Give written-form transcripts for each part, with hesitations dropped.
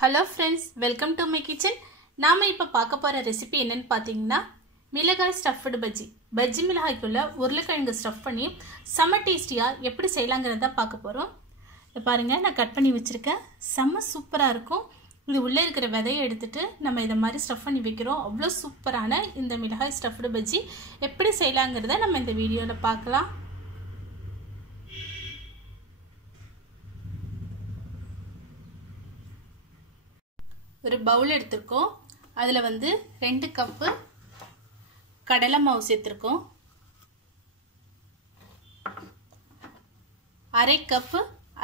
Hello friends, welcome to my kitchen. நாம இப்ப பார்க்க போற ரெசிபி என்னன்னு பாத்தீங்கன்னா மிளகாய் ஸ்டஃப்டு பஜ்ஜி. பஜ்ஜி மிளகாய்க்குள்ள உருளைக்கிழங்கு ஸ்டஃப் பண்ணி செம டேஸ்டியா எப்படி செய்யலாம்ங்கறத பார்க்க போறோம். இத பாருங்க, நான் கட் பண்ணி வச்சிருக்கேன். செம சூப்பரா இருக்கும். இது உள்ள இருக்கிற விதையை எடுத்துட்டு நம்ம இத மாதிரி ஸ்டஃப் பண்ணி வைக்கிறோம். அவ்ளோ சூப்பரான இந்த மிளகாய் ஸ்டஃப்டு பஜ்ஜி எப்படி செய்யலாம்ங்கறத நம்ம இந்த வீடியோல பார்க்கலாம். ஒரு பவுல் எடுத்துக்கோம். அதுல வந்து 2 கப் கடலை மாவு சேர்த்திருக்கோம். 1/2 கப்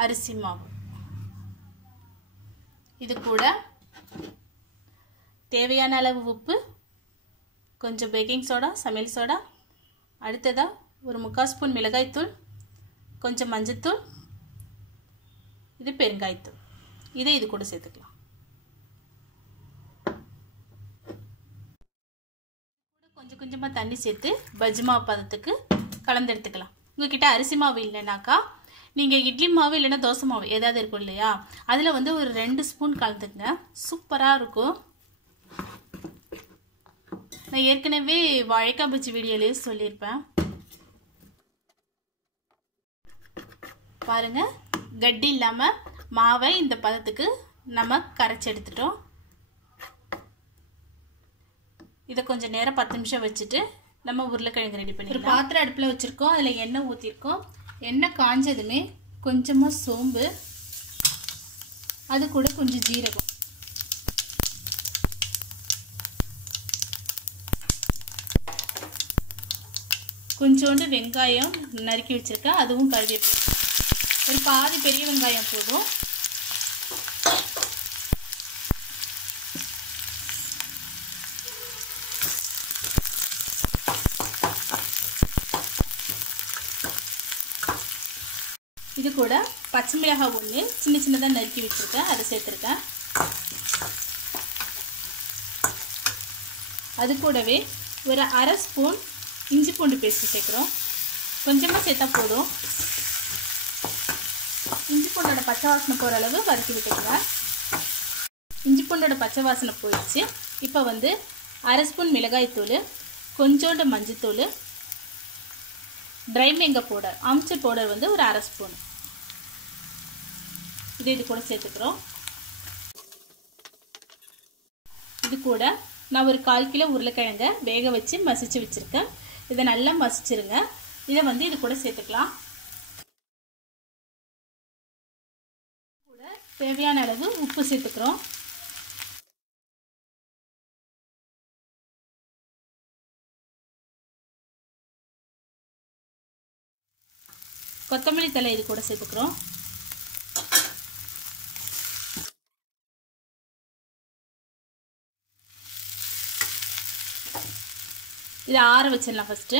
அரிசி மாவு. இது கூட தேவையான அளவு உப்பு, கொஞ்சம் பேக்கிங் சோடா, சமையல் சோடா, அடுத்ததா ஒரு 3/4 ஸ்பூன் மிளகாய் தூள், கொஞ்சம் மஞ்சள் தூள், இது பெருங்காய தூள். இதை இது கூட சேர்த்துக்கலாம். கொஞ்சம் கொஞ்சமா தண்ணி சேர்த்து பஜ்ஜி மாவு பதத்துக்கு கலந்து எடுத்துக்கலாம். உங்ககிட்ட அரிசி மாவு இல்லைனாக்கா நீங்க இட்லி மாவு இல்லைன்னா தோசை மாவு ஏதாவது இருக்கும் இல்லையா, அதுல வந்து ஒரு 2 ஸ்பூன் கலந்துங்க. சூப்பரா இருக்கும். நான் ஏற்கனவே வாழைக்காய் பஜ்ஜி வீடியோலயே சொல்லியிருப்பேன். பாருங்க, கட்டி இல்லாம மாவை இந்த பதத்துக்கு நம்ம கரைச்சி எடுத்துட்டோம். இதை கொஞ்சம் நேரம் 10 நிமிஷம் வச்சுட்டு நம்ம உருளைக்கிழங்கு ரெடி பண்ணிக்கலாம். ஒரு பாத்திரம் அடுப்பில் வச்சுருக்கோம். அதில் எண்ணெய் ஊற்றிருக்கோம். எண்ணெய் காஞ்சதுமே கொஞ்சமாக சோம்பு, அது கூட கொஞ்சம் ஜீரகம், கொஞ்சோண்டு வெங்காயம் நறுக்கி வச்சுருக்கேன், அதுவும் கருவேப்பிலை. ஒரு பாதி பெரிய வெங்காயம் போதும். இது கூட பச்சை மிளகாய் 1 சின்ன சின்னதாக நறுக்கி வச்சிருக்கேன், அதை சேர்த்துருக்கேன். அது கூடவே ஒரு 1/2 ஸ்பூன் இஞ்சி பூண்டு பேஸ்ட் சேர்க்குறோம். கொஞ்சமாக சேர்த்தா போதும். இஞ்சி பூண்டோட பச்சை வாசனை போகிற அளவு வதக்கி விட்டுக்கோங்க. இஞ்சி பூண்டோட பச்சை வாசனை போயிடுச்சு. இப்போ வந்து 1/2 ஸ்பூன் மிளகாய் தூள், கொஞ்சோண்டு மஞ்சள் தூள், try mango powder, amchur powder வந்து ஒரு 1/2 ஸ்பூன், இது கூட சேர்த்துக்கிறோம். இது கூட நான் ஒரு 1/4 கிலோ உருளைக்கிழங்க வேக வச்சு மசிச்சு வச்சிருக்கேன். இதை நல்லா மசிச்சிருங்க. இதை வந்து இது கூட சேர்த்துக்கலாம். கூட தேவையான அளவு உப்பு சேர்த்துக்கிறோம். கொத்தமல்லி தழை இது கூட சேர்த்துக்கிறோம். இதை ஆற வச்சிடலாம். ஃபஸ்ட்டு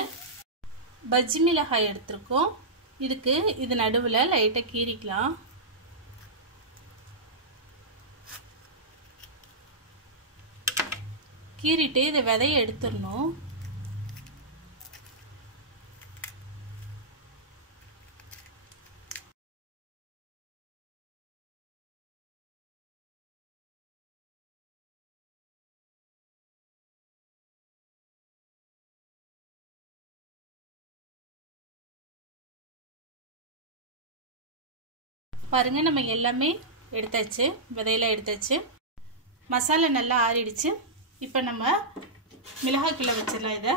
பஜ்ஜி மிளகாய் எடுத்துருக்கோம். இதுக்கு இது நடுவில் லைட்டாக கீறிக்கலாம். கீறிட்டு இதை விதையை எடுத்துடணும். பாருங்க, நம்ம எல்லாமே எடுத்தாச்சு, விதையெல்லாம் எடுத்தாச்சு. மசாலா நல்லா ஆறிடுச்சு. இப்போ நம்ம மிளகாய்க்குள்ள வச்சிடலாம். இதை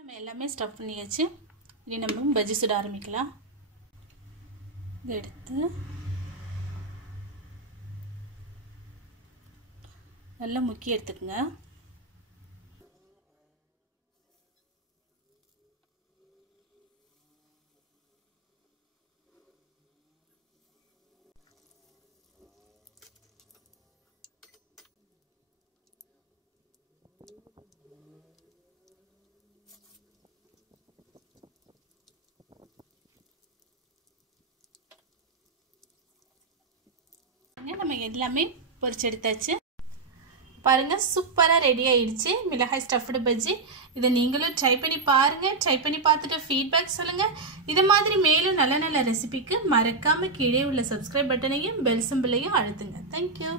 நம்ம எல்லாமே ஸ்டஃப் பண்ணியாச்சு. இனி நம்ம பஜ்ஜி சுட ஆரம்பிக்கலாம். இதை எடுத்து நல்லா முக்கி எடுத்துக்கங்க. நம்ம எல்லாமே பொரிச்சு எடுத்தாச்சு பாருங்க. சூப்பரா ரெடி ஆயிடுச்சு மிளகாய் ஸ்டஃப்டு பஜ்ஜி. இதை நீங்களும் ட்ரை பண்ணி பாருங்க. ட்ரை பண்ணி பார்த்துட்டு ஃபீட்பேக் சொல்லுங்க. இது மாதிரி மேலும் நல்ல நல்ல ரெசிபிக்கு மறக்காம கீழே உள்ள சப்ஸ்கிரைப் பட்டனையும் பெல் சிம்பிளையும் அழுத்துங்க. தேங்க்யூ.